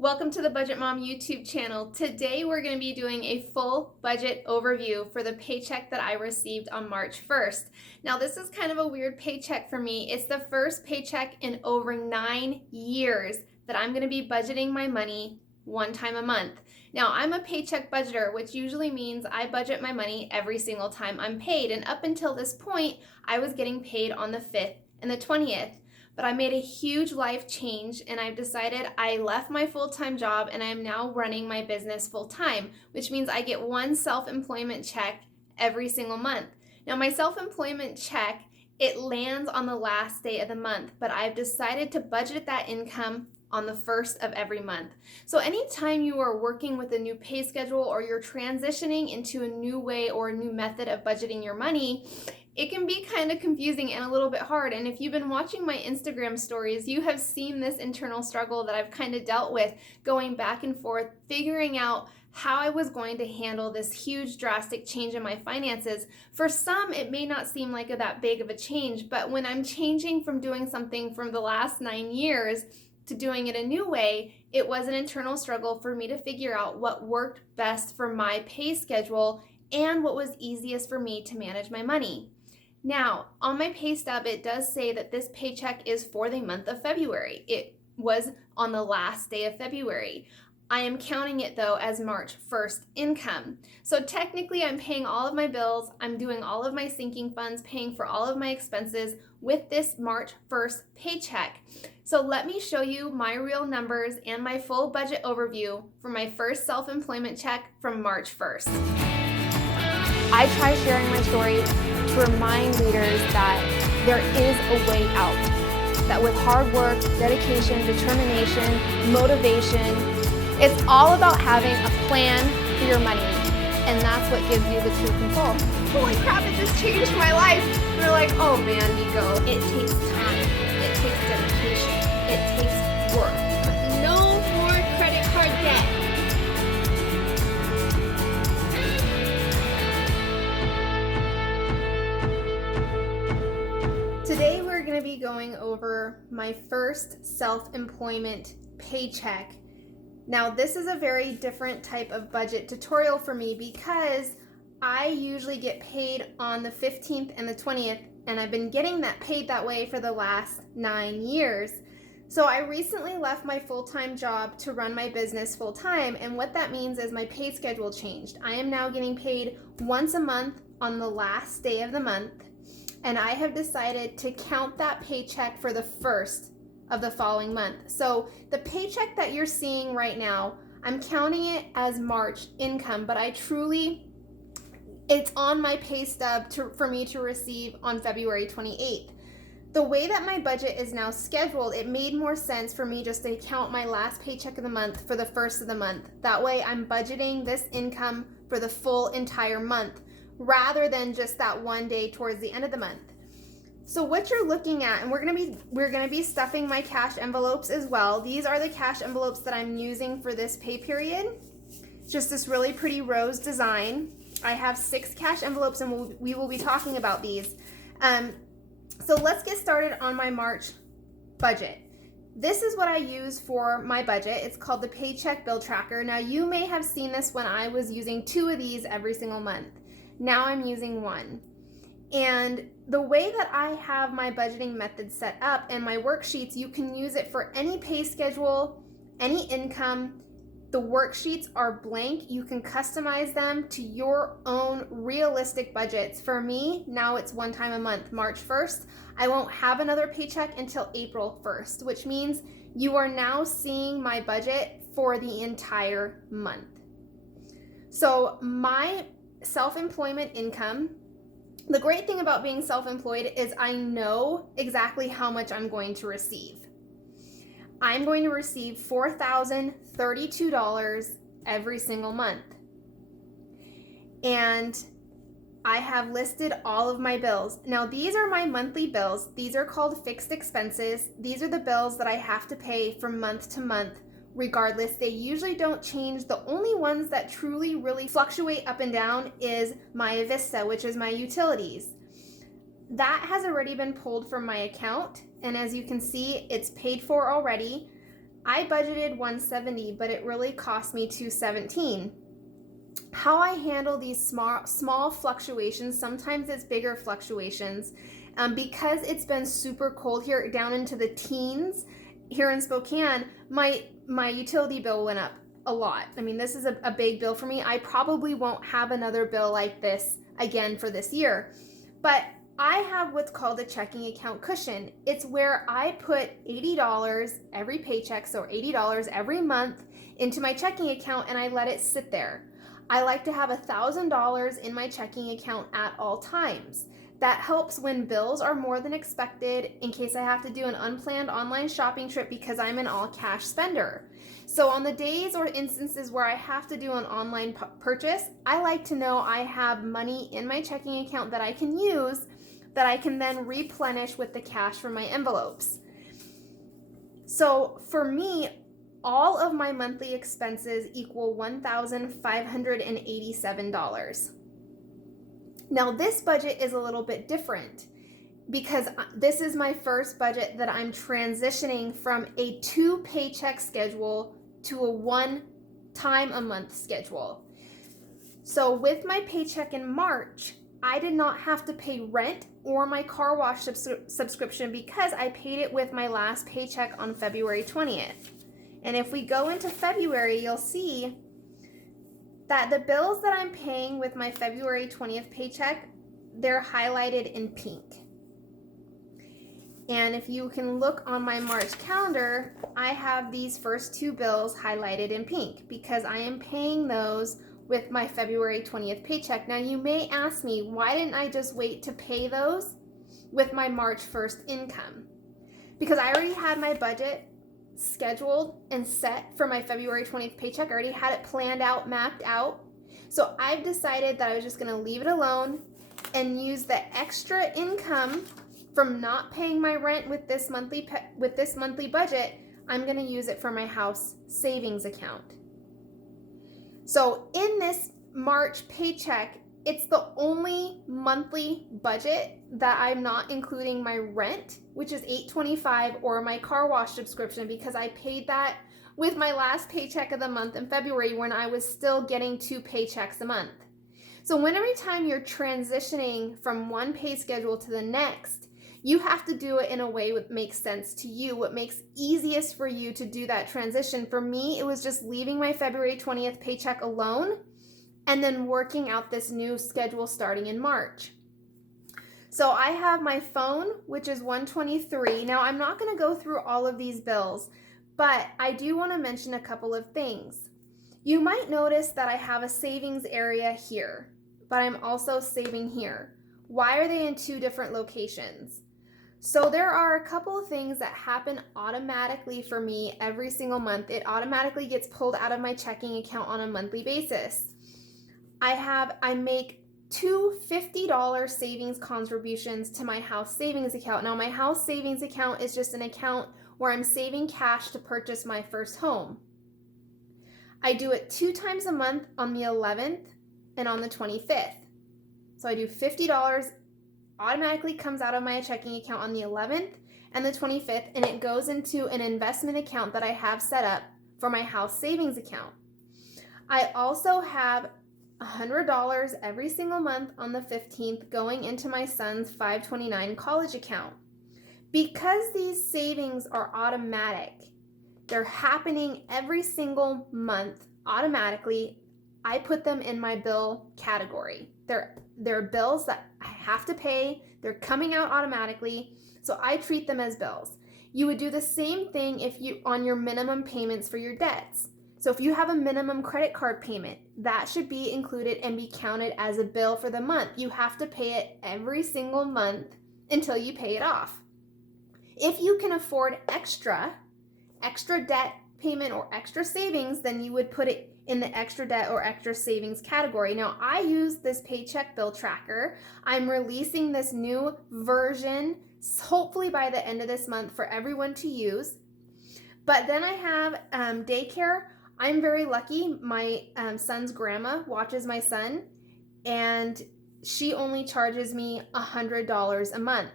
Welcome to the Budget Mom YouTube channel. Today we're going to be doing a full budget overview for the paycheck that I received on March 1st. Now this is kind of a weird paycheck for me. It's the first paycheck in over 9 years that I'm going to be budgeting my money one time a month. Now I'm a paycheck budgeter, which usually means I budget my money every single time I'm paid. And up until this point, I was getting paid on the 5th and the 20th. But I made a huge life change and I've decided I left my full-time job and I am now running my business full-time, which means I get one self-employment check every single month. Now my self-employment check, it lands on the last day of the month, but I've decided to budget that income on the first of every month. So anytime you are working with a new pay schedule or you're transitioning into a new way or a new method of budgeting your money, it can be kind of confusing and a little bit hard. And if you've been watching my Instagram stories, you have seen this internal struggle that I've kind of dealt with, going back and forth, figuring out how I was going to handle this huge drastic change in my finances. For some, it may not seem like that big of a change, but when I'm changing from doing something from the last 9 years to doing it a new way, it was an internal struggle for me to figure out what worked best for my pay schedule and what was easiest for me to manage my money. Now, on my pay stub, it does say that this paycheck is for the month of February. It was on the last day of February. I am counting it though as March 1st income. So technically I'm paying all of my bills, I'm doing all of my sinking funds, paying for all of my expenses with this March 1st paycheck. So let me show you my real numbers and my full budget overview for my first self-employment check from March 1st. I try sharing my story to remind leaders that there is a way out, that with hard work, dedication, determination, motivation, it's all about having a plan for your money, and that's what gives you the true control. Holy crap, it just changed my life. You're like, oh man, Nico, it takes time, it takes dedication, it takes work, but no more credit card debt. Today we're going to be going over my first self-employment paycheck. Now this is a very different type of budget tutorial for me because I usually get paid on the 15th and the 20th, and I've been getting that paid that way for the last 9 years. So I recently left my full-time job to run my business full-time, and what that means is my pay schedule changed. I am now getting paid once a month on the last day of the month, and I have decided to count that paycheck for the first of the following month. So the paycheck that you're seeing right now, I'm counting it as March income, but it's on my pay stub for me to receive on February 28th. The way that my budget is now scheduled, it made more sense for me just to count my last paycheck of the month for the first of the month. That way I'm budgeting this income for the full entire month, rather than just that one day towards the end of the month. So what you're looking at, and we're gonna be stuffing my cash envelopes as well. These are the cash envelopes that I'm using for this pay period. Just this really pretty rose design. I have 6 cash envelopes, and we will be talking about these. So let's get started on my March budget. This is what I use for my budget. It's called the Paycheck Bill Tracker. Now you may have seen this when I was using 2 of these every single month. Now I'm using 1. And the way that I have my budgeting method set up and my worksheets, you can use it for any pay schedule, any income. The worksheets are blank. You can customize them to your own realistic budgets. For me, now it's one time a month, March 1st. I won't have another paycheck until April 1st, which means you are now seeing my budget for the entire month. So my self-employment income, the great thing about being self-employed is I know exactly how much I'm going to receive. I'm going to receive $4,032 every single month. And I have listed all of my bills. Now these are my monthly bills. These are called fixed expenses. These are the bills that I have to pay from month to month regardless. They usually don't change. The only ones that truly really fluctuate up and down is my Vista, which is my utilities. That has already been pulled from my account, and as you can see, it's paid for already. I budgeted $170, but it really cost me $217. How I handle these small fluctuations, sometimes it's bigger fluctuations, because it's been super cold here, down into the teens here in Spokane, my utility bill went up a lot. I mean, this is a big bill for me. I probably won't have another bill like this again for this year, but I have what's called a checking account cushion. It's where I put $80 every paycheck, so $80 every month into my checking account, and I let it sit there. I like to have $1,000 in my checking account at all times. That helps when bills are more than expected, in case I have to do an unplanned online shopping trip, because I'm an all cash spender. So on the days or instances where I have to do an online purchase, I like to know I have money in my checking account that I can use, that I can then replenish with the cash from my envelopes. So for me, all of my monthly expenses equal $1,587. Now this budget is a little bit different because this is my first budget that I'm transitioning from a 2 paycheck schedule to a 1 time a month schedule. So with my paycheck in March, I did not have to pay rent or my car wash subscription because I paid it with my last paycheck on February 20th. And if we go into February, you'll see that the bills that I'm paying with my February 20th paycheck, they're highlighted in pink. And if you can look on my March calendar, I have these first 2 bills highlighted in pink because I am paying those with my February 20th paycheck. Now you may ask me, why didn't I just wait to pay those with my March 1st income? Because I already had my budget scheduled and set for my February 20th paycheck. I already had it planned out, mapped out. So I've decided that I was just going to leave it alone and use the extra income from not paying my rent with this monthly budget. I'm going to use it for my house savings account. So in this March paycheck, it's the only monthly budget that I'm not including my rent, which is $825, or my car wash subscription, because I paid that with my last paycheck of the month in February when I was still getting 2 paychecks a month. So every time you're transitioning from one pay schedule to the next, you have to do it in a way that makes sense to you, what makes easiest for you to do that transition. For me, it was just leaving my February 20th paycheck alone and then working out this new schedule starting in March. So I have my phone, which is $123. Now I'm not going to go through all of these bills, but I do want to mention a couple of things. You might notice that I have a savings area here, but I'm also saving here. Why are they in 2 different locations? So there are a couple of things that happen automatically for me every single month. It automatically gets pulled out of my checking account on a monthly basis. I make 2 $50 savings contributions to my house savings account. Now my house savings account is just an account where I'm saving cash to purchase my first home. I do it 2 times a month on the 11th and on the 25th. So I do $50, automatically comes out of my checking account on the 11th and the 25th, and it goes into an investment account that I have set up for my house savings account. I also have $100 every single month on the 15th going into my son's 529 college account. Because these savings are automatic, they're happening every single month automatically, I put them in my bill category. They're bills that I have to pay. They're coming out automatically, so I treat them as bills. You would do the same thing if you on your minimum payments for your debts. So if you have a minimum credit card payment, that should be included and be counted as a bill for the month. You have to pay it every single month until you pay it off. If you can afford extra debt payment or extra savings, then you would put it in the extra debt or extra savings category. Now, I use this Paycheck bill tracker. I'm releasing this new version, hopefully by the end of this month, for everyone to use. But then I have Daycare. I'm very lucky. My son's grandma watches my son, and she only charges me $100 a month.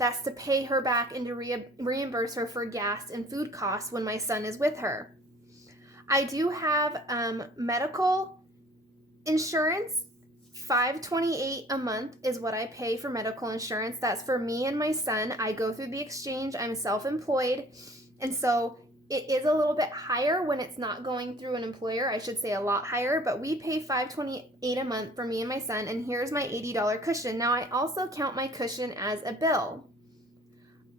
That's to pay her back and to reimburse her for gas and food costs when my son is with her. I do have medical insurance. $528 a month is what I pay for medical insurance. That's for me and my son. I go through the exchange. I'm self-employed. And so it is a little bit higher when it's not going through an employer. I should say a lot higher, but we pay $528 a month for me and my son. And here's my $80 cushion. Now I also count my cushion as a bill.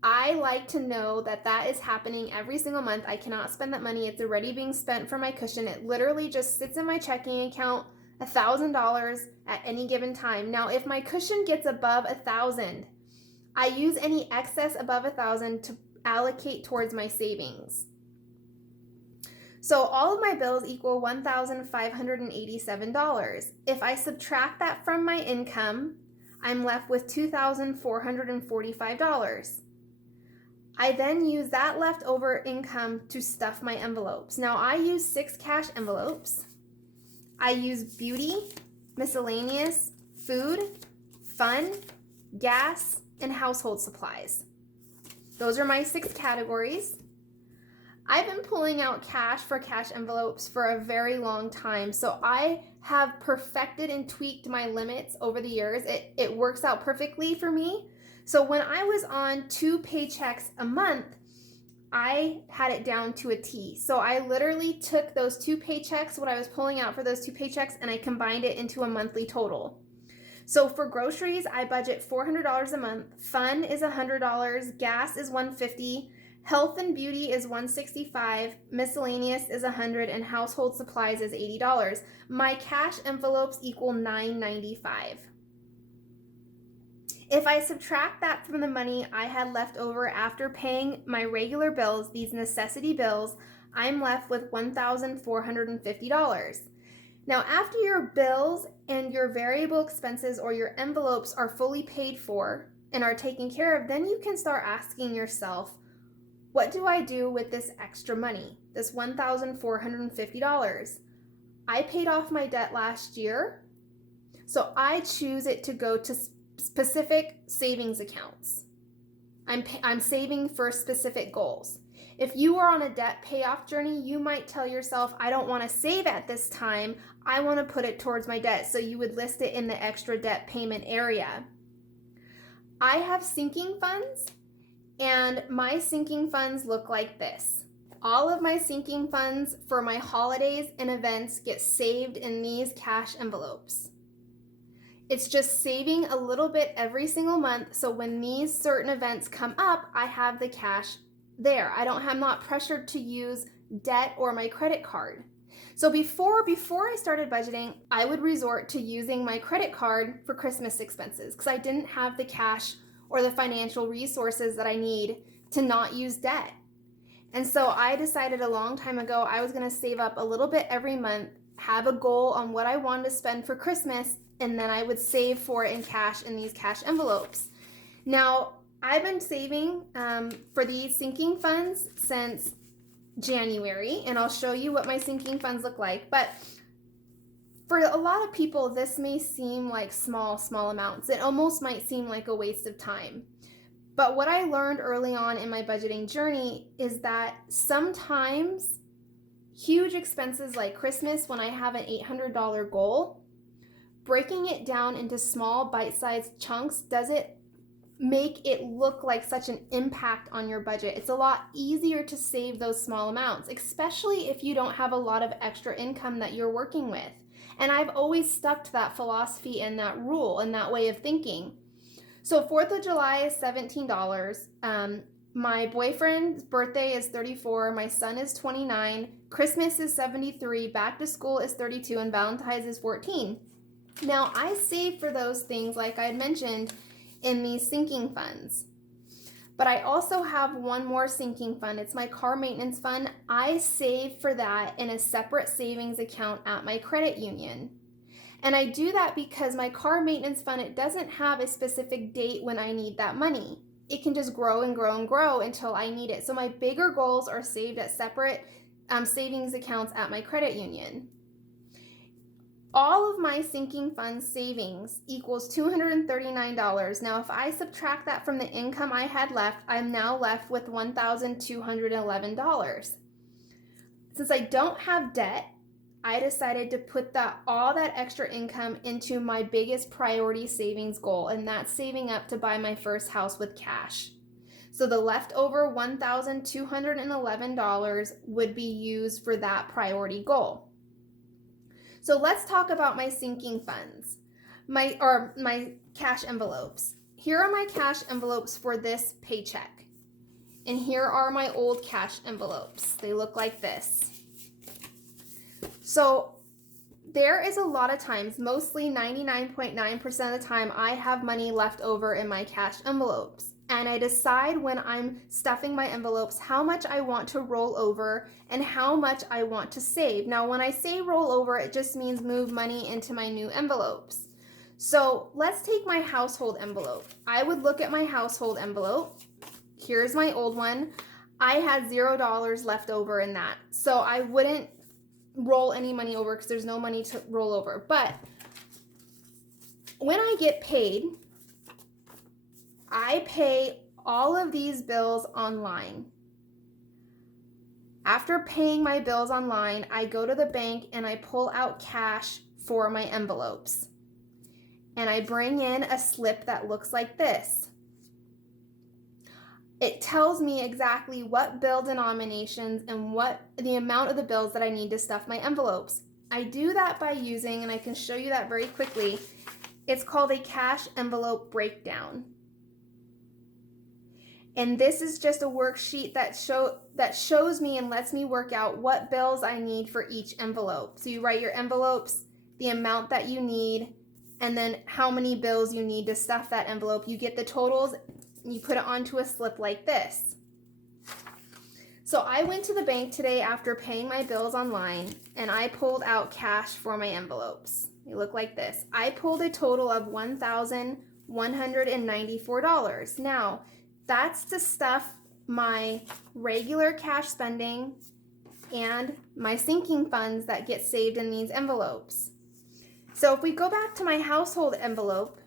I like to know that that is happening every single month. I cannot spend that money. It's already being spent for my cushion. It literally just sits in my checking account, $1,000 at any given time. Now, if my cushion gets above 1,000, I use any excess above 1,000 to allocate towards my savings. So all of my bills equal $1,587. If I subtract that from my income, I'm left with $2,445. I then use that leftover income to stuff my envelopes. Now I use 6 cash envelopes. I use beauty, miscellaneous, food, fun, gas, and household supplies. Those are my 6 categories. I've been pulling out cash for cash envelopes for a very long time, so I have perfected and tweaked my limits over the years. It works out perfectly for me. So when I was on 2 paychecks a month, I had it down to a T. So I literally took those 2 paychecks, what I was pulling out for those 2 paychecks, and I combined it into a monthly total. So for groceries, I budget $400 a month. Fun is $100. Gas is $150. Health and beauty is $165. Miscellaneous is $100, and household supplies is $80. My cash envelopes equal $995. If I subtract that from the money I had left over after paying my regular bills, these necessity bills, I'm left with $1,450. Now, after your bills and your variable expenses or your envelopes are fully paid for and are taken care of, then you can start asking yourself, what do I do with this extra money, this $1,450? I paid off my debt last year, so I choose it to go to specific savings accounts. I'm saving for specific goals. If you are on a debt payoff journey, you might tell yourself, I don't want to save at this time. I want to put it towards my debt. So you would list it in the extra debt payment area. I have sinking funds, and my sinking funds look like this. All of my sinking funds for my holidays and events get saved in these cash envelopes. It's just saving a little bit every single month, so when these certain events come up, I have the cash there. I'm not pressured to use debt or my credit card. So before I started budgeting, I would resort to using my credit card for Christmas expenses because I didn't have the cash or the financial resources that I need to not use debt. And so I decided a long time ago I was going to save up a little bit every month, have a goal on what I wanted to spend for Christmas, and then I would save for it in cash in these cash envelopes. Now, I've been saving for these sinking funds since January, and I'll show you what my sinking funds look like. But for a lot of people, this may seem like small amounts. It almost might seem like a waste of time. But what I learned early on in my budgeting journey is that sometimes huge expenses like Christmas, when I have an $800 goal, breaking it down into small bite-sized chunks doesn't make it look like such an impact on your budget. It's a lot easier to save those small amounts, especially if you don't have a lot of extra income that you're working with. And I've always stuck to that philosophy and that rule and that way of thinking. So 4th of July is $17. My boyfriend's birthday is 34. My son is 29. Christmas is 73. Back to school is 32. And Valentine's is 14. Now, I save for those things, like I mentioned, in these sinking funds. But I also have one more sinking fund. It's my car maintenance fund. I save for that in a separate savings account at my credit union. And I do that because my car maintenance fund, it doesn't have a specific date when I need that money. It can just grow and grow and grow until I need it. So my bigger goals are saved at separate savings accounts at my credit union. All of my sinking funds savings equals $239. Now, if I subtract that from the income I had left, I'm now left with $1,211. Since I don't have debt, I decided to put all that extra income into my biggest priority savings goal, and that's saving up to buy my first house with cash. So the leftover $1,211 would be used for that priority goal. So let's talk about my sinking funds, my cash envelopes. Here are my cash envelopes for this paycheck. And here are my old cash envelopes. They look like this. So there is a lot of times, mostly 99.9% of the time, I have money left over in my cash envelopes. And I decide when I'm stuffing my envelopes how much I want to roll over and how much I want to save. Now, when I say roll over, it just means move money into my new envelopes. So let's take my household envelope. I would look at my household envelope. Here's my old one. I had $0 left over in that. So I wouldn't roll any money over because there's no money to roll over. But when I get paid, I pay all of these bills online. After paying my bills online, I go to the bank and I pull out cash for my envelopes. And I bring in a slip that looks like this. It tells me exactly what bill denominations and what the amount of the bills that I need to stuff my envelopes. I do that by using, and I can show you that very quickly, it's called a cash envelope breakdown. And this is just a worksheet that shows me and lets me work out what bills I need for each envelope. So you write your envelopes, the amount that you need, and then how many bills you need to stuff that envelope. You get the totals, and you put it onto a slip like this. So I went to the bank today after paying my bills online, and I pulled out cash for my envelopes. They look like this. I pulled a total of $1,194. Now, that's to stuff my regular cash spending and my sinking funds that get saved in these envelopes. So if we go back to my household envelope,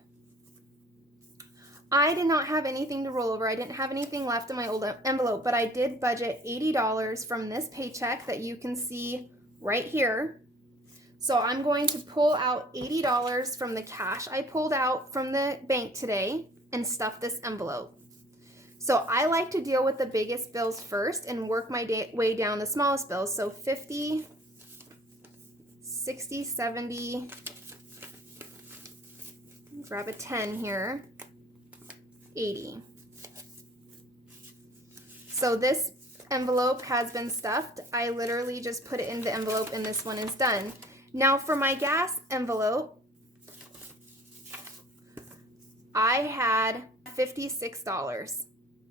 I did not have anything to roll over. I didn't have anything left in my old envelope, but I did budget $80 from this paycheck that you can see right here. So I'm going to pull out $80 from the cash I pulled out from the bank today and stuff this envelope. So I like to deal with the biggest bills first and work my way down the smallest bills. So 50, 60, 70, grab a 10 here, 80. So this envelope has been stuffed. I literally just put it in the envelope and this one is done. Now for my gas envelope, I had $56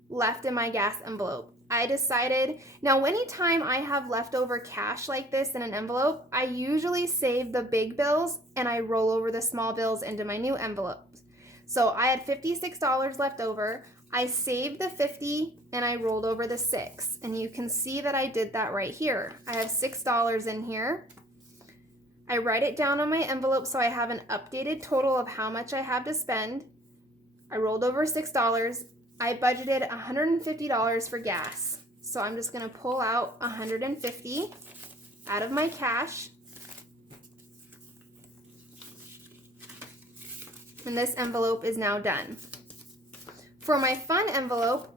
left in my gas envelope. I decided, now anytime I have leftover cash like this in an envelope, I usually save the big bills and I roll over the small bills into my new envelopes. So I had $56 left over. I saved the 50 and I rolled over the 6. And you can see that I did that right here. I have $6 in here. I write it down on my envelope so I have an updated total of how much I have to spend. I rolled over $6. I budgeted $150 for gas. So I'm just going to pull out $150 out of my cash. And this envelope is now done. For my fun envelope,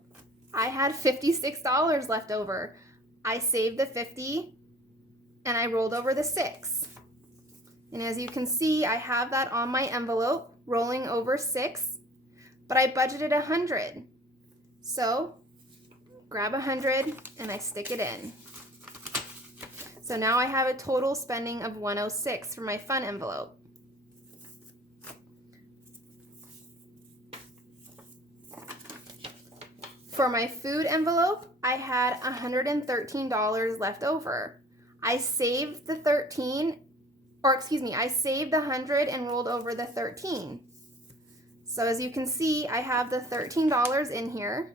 I had $56 left over. I saved the 50 and I rolled over the 6. And as you can see, I have that on my envelope, rolling over 6. But I budgeted 100. So grab 100 and I stick it in. So now I have a total spending of 106 for my fun envelope. For my food envelope, I had $113 left over. I saved the 100 and rolled over the 13. So as you can see, I have the $13 in here.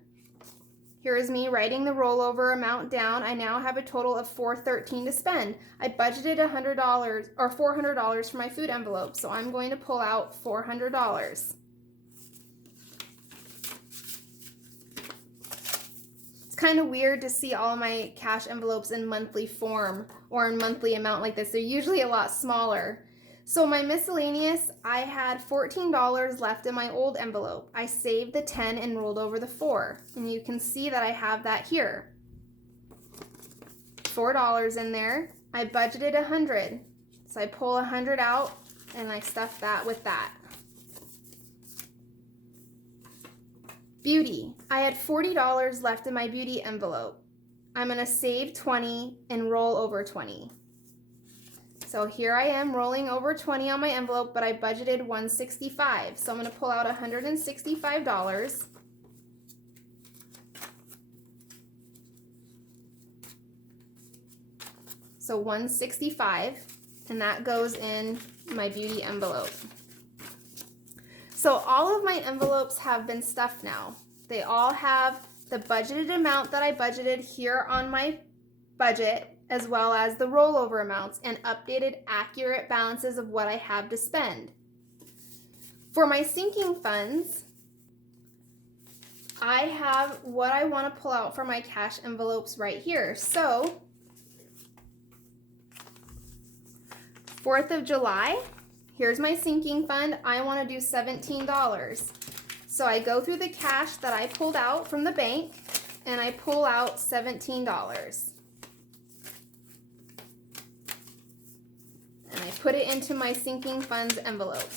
Here's me writing the rollover amount down. I now have a total of $413 to spend. I budgeted $100 or $400 for my food envelope, so I'm going to pull out $400. It's kind of weird to see all my cash envelopes in monthly form or in monthly amount like this. They're usually a lot smaller. So my miscellaneous, I had $14 left in my old envelope. I saved the 10 and rolled over the 4. And you can see that I have that here. $4 in there. I budgeted 100. So I pull 100 out and I stuff that with that. Beauty. I had $40 left in my beauty envelope. I'm going to save 20 and roll over 20. So here I am rolling over 20 on my envelope, but I budgeted $165. So I'm going to pull out $165. So $165, and that goes in my beauty envelope. So all of my envelopes have been stuffed now. They all have the budgeted amount that I budgeted here on my budget, as well as the rollover amounts and updated accurate balances of what I have to spend. For my sinking funds, I have what I want to pull out for my cash envelopes right here. So 4th of July, here's my sinking fund. I want to do $17. So I go through the cash that I pulled out from the bank and I pull out $17. And I put it into my sinking funds envelope.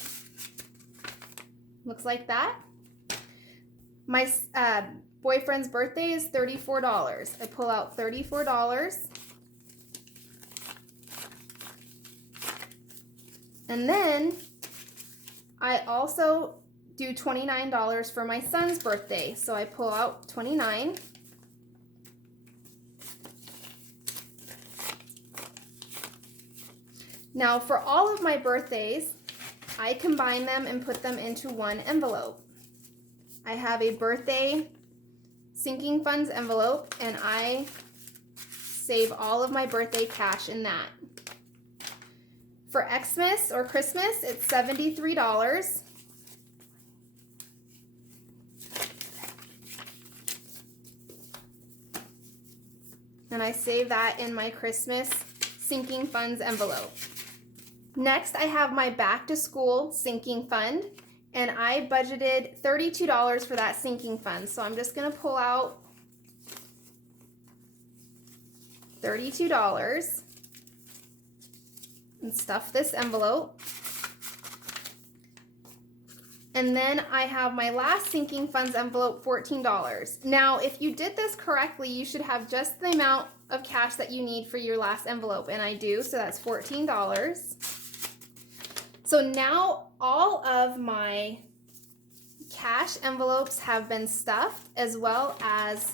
Looks like that. My boyfriend's birthday is $34. I pull out $34. And then I also do $29 for my son's birthday. So I pull out $29. Now for all of my birthdays, I combine them and put them into one envelope. I have a birthday sinking funds envelope and I save all of my birthday cash in that. For Xmas or Christmas, it's $73. And I save that in my Christmas sinking funds envelope. Next, I have my back to school sinking fund, and I budgeted $32 for that sinking fund. So I'm just going to pull out $32 and stuff this envelope. And then I have my last sinking funds envelope, $14. Now, if you did this correctly, you should have just the amount of cash that you need for your last envelope, and I do, so that's $14. So now all of my cash envelopes have been stuffed, as well as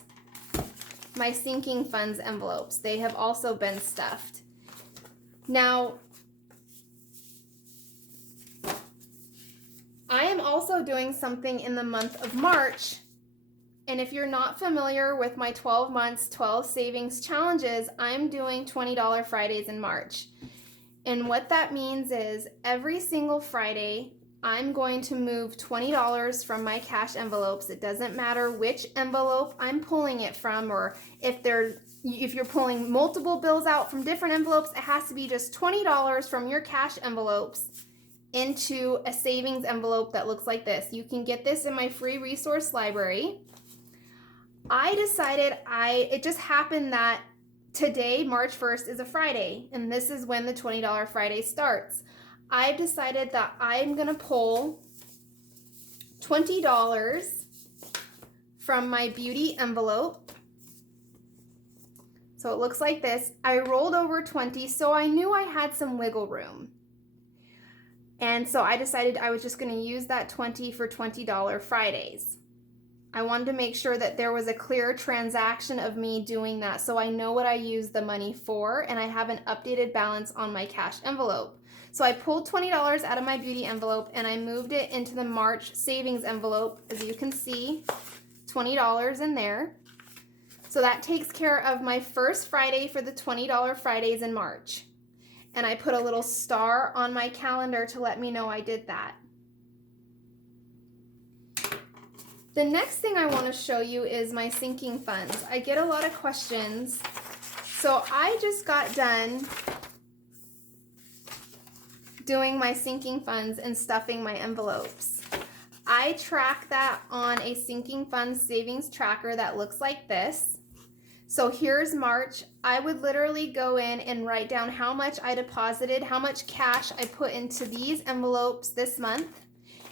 my sinking funds envelopes. They have also been stuffed. Now, I am also doing something in the month of March, and if you're not familiar with my 12 months, 12 savings challenges, I'm doing $20 Fridays in March. And what that means is every single Friday, I'm going to move $20 from my cash envelopes. It doesn't matter which envelope I'm pulling it from, or if you're pulling multiple bills out from different envelopes, it has to be just $20 from your cash envelopes into a savings envelope that looks like this. You can get this in my free resource library. I decided it just happened that today, March 1st, is a Friday, and this is when the $20 Friday starts. I've decided that I'm gonna pull $20 from my beauty envelope. So it looks like this. I rolled over 20, so I knew I had some wiggle room. And so I decided I was just gonna use that 20 for $20 Fridays. I wanted to make sure that there was a clear transaction of me doing that, so I know what I use the money for, and I have an updated balance on my cash envelope. So I pulled $20 out of my beauty envelope and I moved it into the March savings envelope. As you can see, $20 in there. So that takes care of my first Friday for the $20 Fridays in March. And I put a little star on my calendar to let me know I did that. The next thing I want to show you is my sinking funds. I get a lot of questions. So I just got done doing my sinking funds and stuffing my envelopes. I track that on a sinking funds savings tracker that looks like this. So here's March. I would literally go in and write down how much I deposited, how much cash I put into these envelopes this month.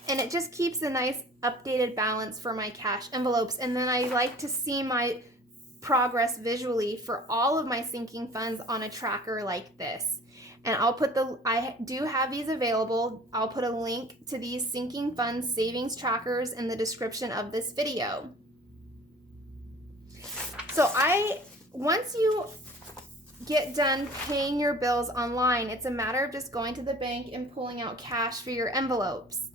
And it just keeps a nice updated balance for my cash envelopes. And then I like to see my progress visually for all of my sinking funds on a tracker like this. And I do have these available. I'll put a link to these sinking funds savings trackers in the description of this video. So once you get done paying your bills online, it's a matter of just going to the bank and pulling out cash for your envelopes.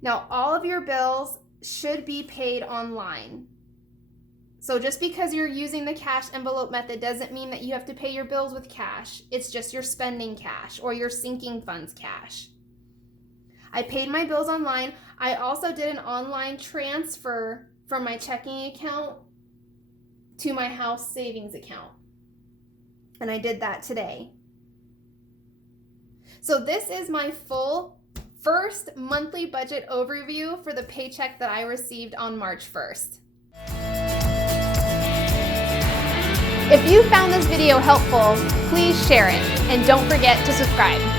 Now, all of your bills should be paid online. So just because you're using the cash envelope method doesn't mean that you have to pay your bills with cash. It's just your spending cash or your sinking funds cash. I paid my bills online. I also did an online transfer from my checking account to my house savings account. And I did that today. So this is my full first monthly budget overview for the paycheck that I received on March 1st. If you found this video helpful, please share it and don't forget to subscribe.